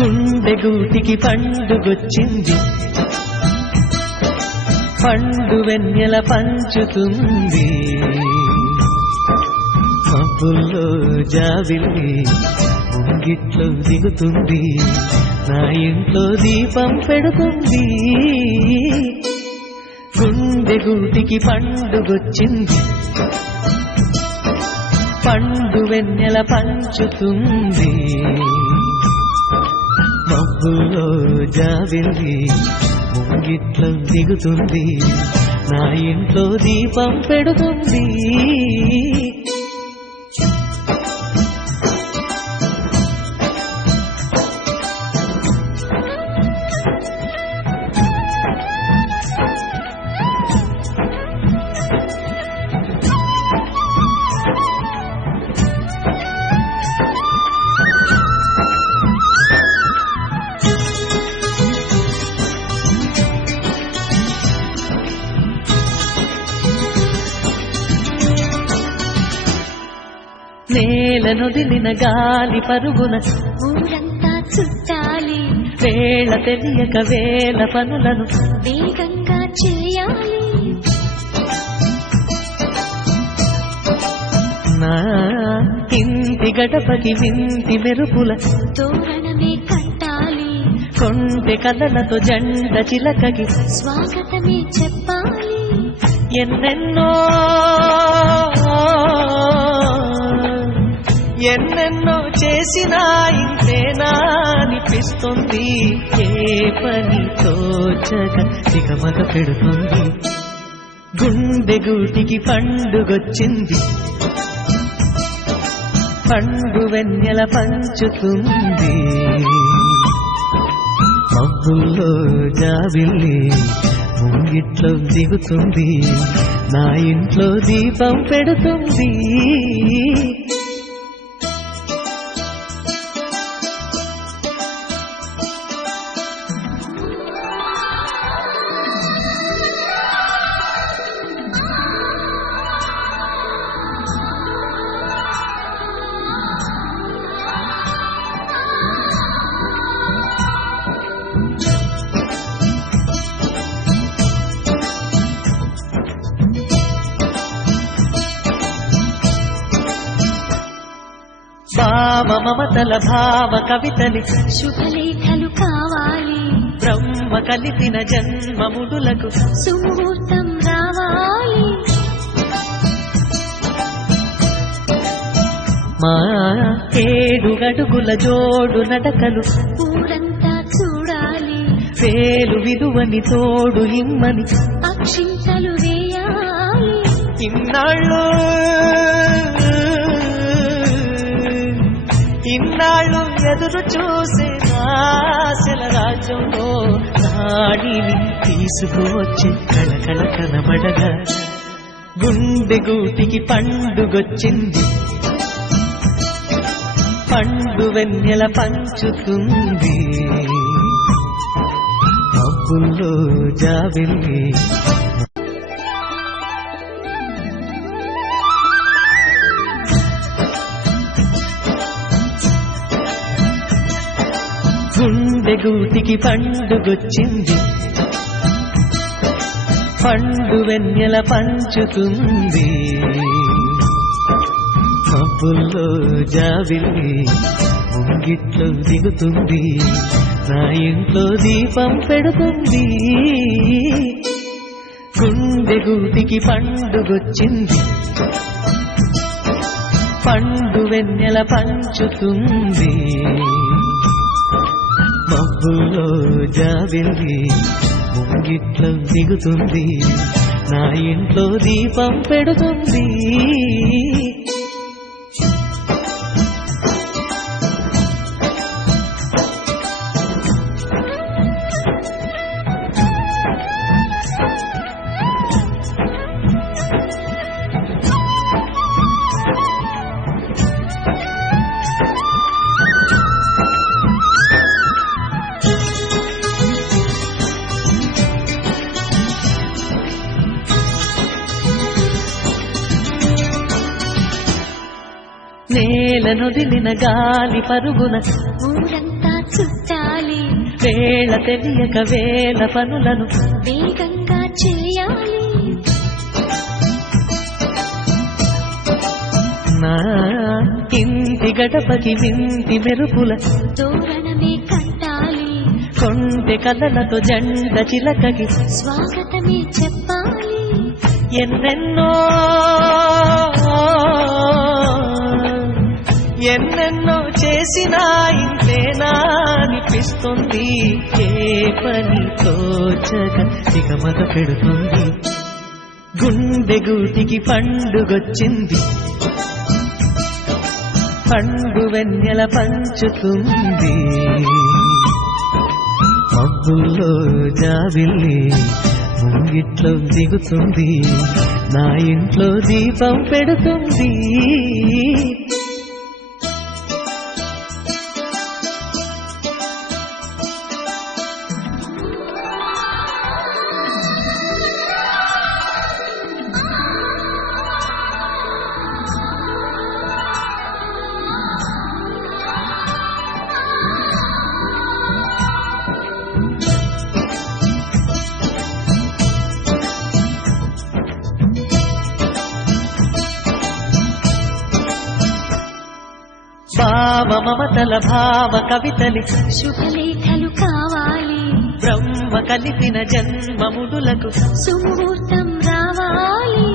గుండె గూటికి పండుగొచ్చింది. పండు వెన్నెల పంచుతుంది. మబ్బుల్లో జాబిల్లి ముంగిట్లో దిగుతుంది. నా ఇంట్లో దీపం పెడుతుంది. గుండె గూటికి పండుగొచ్చింది. పండు వెన్నెల పంచుతుంది. మబ్బుల్లో జాబిల్లి ముంగిట్లో దిగుతుంది నా ఇంట్లో దీపం పెడుతుంది. నేల నొదిలిన గాలి పరుగున ఊరంతా చుట్టాలి. వేళ తెలియక వేల పనులను వేగంగా చేయాలి. నా ఇంటి గడపకి వింటి మెరుపుల తోరణమే కట్టాలి. కొంటె కథలతో జంట చిలకకి స్వాగతమే చెప్పాలి. ఎన్నెన్నో ఎన్నెన్నో చేసినా ఇంతేనా అనిపిస్తుంది ఏ పని తోచక దిగమగ పెడుతుంది. గుండె గూటికి పండుగొచ్చింది. పండు వెన్నెల పంచుతుంది. మబ్బుల్లో జాబిల్లి ముంగిట్లో దిగుతుంది. నా ఇంట్లో దీపం పెడుతుంది. భావ మమతల భావ కవితని శుభలేఖలు కావాలి. బ్రహ్మ కలిపిన జన్మముడులకు సుముహూర్తం రావాలి. మా ఏడు గడుగుల జోడు నడకలు ఊరంతా చూడాలి. వేలు విలువని తోడు ఇమ్మని అక్షింతలు వేయాలి. ఇన్నాళ్ళు ఎదురు చూసే ఆశల రాజ్యంలో నాడిని తీసుకువచ్చి కళకళ కనబడగా. గుండె గూటికి పండుగొచ్చింది. పండు వెన్నెల పంచుతుంది మబ్బుల్లో జాబిల్లి గుండెగూటికి పండుగొచ్చింది. పండు వెన్నెల పంచుతుంది. మబ్బుల్లో జాబిల్లి ముంగిట్లో దిగుతుంది. నా ఇంట్లో దీపం పెడుతుంది. గుండె గూటికి పండుగొచ్చింది. పండు వెన్నెల పంచుతుంది. మబ్బుల్లో జాబిల్లి ముంగిట్లో దిగుతుంది నా ఇంట్లో దీపం పెడుతుంది. నొదిలిన గాలి పరుగున ఊరంతా చుట్టాలి. వేళ తెలియక వేల పనులను వేగంగా చేయాలి. నా ఇంటి గడపకి వింటి మెరుపుల తోరణమే కట్టాలి. కొంటె కథలతో జంట చిలకకి స్వాగతమే చెప్పాలి. ఎన్నెన్నో ఎన్నెన్నో చేసినా ఇంతేనా అనిపిస్తుంది. ఏ పని తోచక మత పెడుతుంది. గుండె గూటికి పండుగొచ్చింది. పండు వెన్నెల పంచుతుంది. మబ్బుల్లో జాబిల్లి ముంగిట్లో దిగుతుంది. నా ఇంట్లో దీపం పెడుతుంది. భావ మమతల భావ కవితలి శుభలేఖలు కావాలి. బ్రహ్మ కలిపిన జన్మముడులకు సుముహూర్తం రావాలి.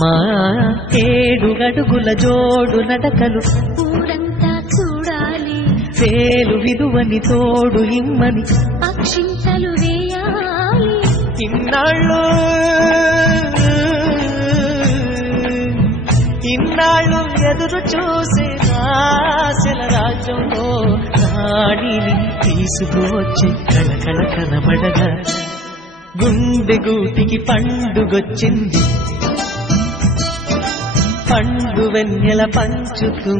మా ఏడు గడుగుల జోడు నడకలు ఊరంతా చూడాలి. వేలు విలువని తోడు ఇమ్మని అక్షింతలు వేయాలి. ఇన్నాళ్ళు ఇన్నాళ్ళు ఎదురు చూసే ఆశల రాజ్యంలో నాడిని తీసుకువచ్చి కళకళ కనబడగా. గుండె గూటికి పండుగొచ్చింది. పండు వెన్నెల పంచుతూ